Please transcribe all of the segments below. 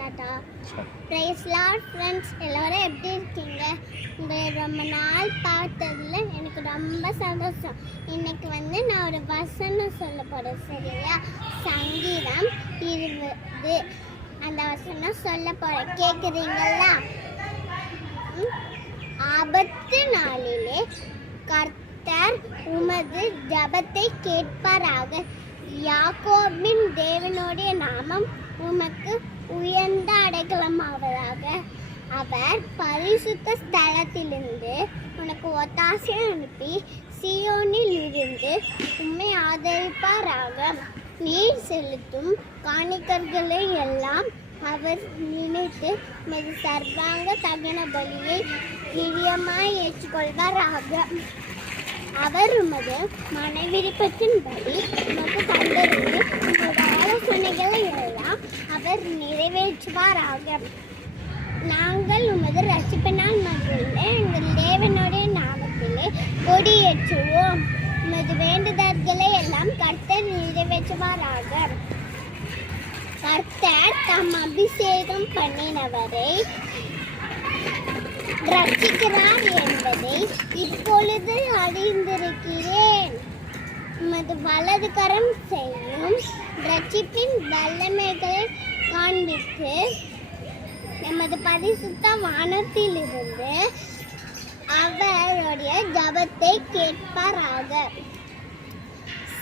Tata. Price Lord friends, எல்லாரும் எப்படி இருக்கீங்க? உங்களை ரொம்ப நாள் பார்த்ததுல எனக்கு ரொம்ப சந்தோஷம். இன்னைக்கு நான் ஒரு வசனம் சொல்ல போறேன், சரியா? சங்கீதம் 20 அந்த வசனம் சொல்ல போறேன், கேட்குறீங்களா? ஆபத்து நாளிலே கர்த்தர் உமது ஜபத்தை கேட்பாராக. யாக்கோபின் தேவனுடைய நாமம் உமக்கு உயர்ந்த அடைக்கலமாவதாக. அவர் பரிசுத்த ஸ்தலத்திலிருந்து உனக்கு ஒத்தாசை அனுப்பி சீயோனில் இருந்து உம்மை ஆதரிப்பாராக. நீர் செலுத்தும் காணிக்கர்களை எல்லாம் அவர் நினைத்து உமது சர்வாங்க தகன பலியை பிரியமாய் ஏற்றுக்கொள்வாராக. அவர் உமது மன விருப்பத்தின்படி உமக்கு தந்தருளி உமது ஆலோசனைகளை எல்லாம் அவர் நிறைவேற்றுவாராக. நாங்கள் உமது ரட்சிப்பினால் மகிழ்ந்து எங்கள் தேவனுடைய நாமத்திலே கொடியேற்றுவோம். உமது வேண்டுதல்களை எல்லாம் கர்த்தர் நிறைவேற்றுவாராக. கர்த்தர் தம் அபிஷேகம் பண்ணினவரை ரட்சிக்கிறார் என்பதை இப்பொழுது அறிந்திருக்கிறேன். உமது வலது கரம் செய்யும் ரட்சிப்பின் வல்லமைகளை காண்பித்து எமது பரிசுத்த வானத்திலிருந்து அவருடைய ஜபத்தை கேட்பாராக.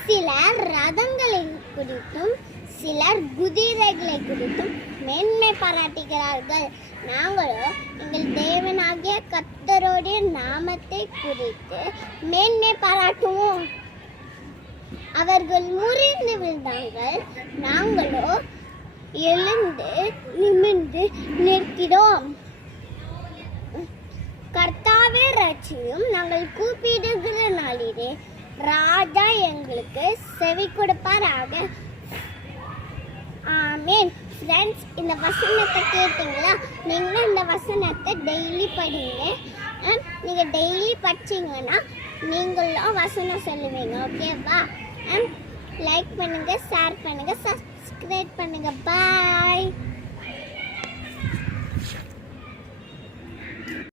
சிலர் ரதங்களை குறித்தும் சிலர் குதிரைகளை குறித்தும் மேன்மை பாராட்டுகிறார்கள். நாங்களோ எங்கள் தேவனாகிய கர்த்தருடைய நாமத்தை குறித்து மேன்மை பாராட்டுவோம். அவர்கள் முறிந்து விழுந்தார்கள், நாங்களோ எழுந்து நிமிர்ந்து நிற்கிறோம். கர்த்தாவே ரட்சியும், நாங்கள் கூப்பிடுகிற நாளிலே ராஜா எங்களுக்கு செவி கொடுப்பாராக. ஆமேன். ஃப்ரெண்ட்ஸ், இந்த வசனத்தை கேட்டீங்களா? நீங்கள் இந்த வசனத்தை டெய்லி படிங்க. நீங்கள் டெய்லி படிச்சிங்கன்னா நீங்களும் வசனம் சொல்லுவீங்க, ஓகேவா? லைக் பண்ணுங்கள், ஷேர் பண்ணுங்கள், சப்ஸ்கிரைப் பண்ணுங்கள். பாய்.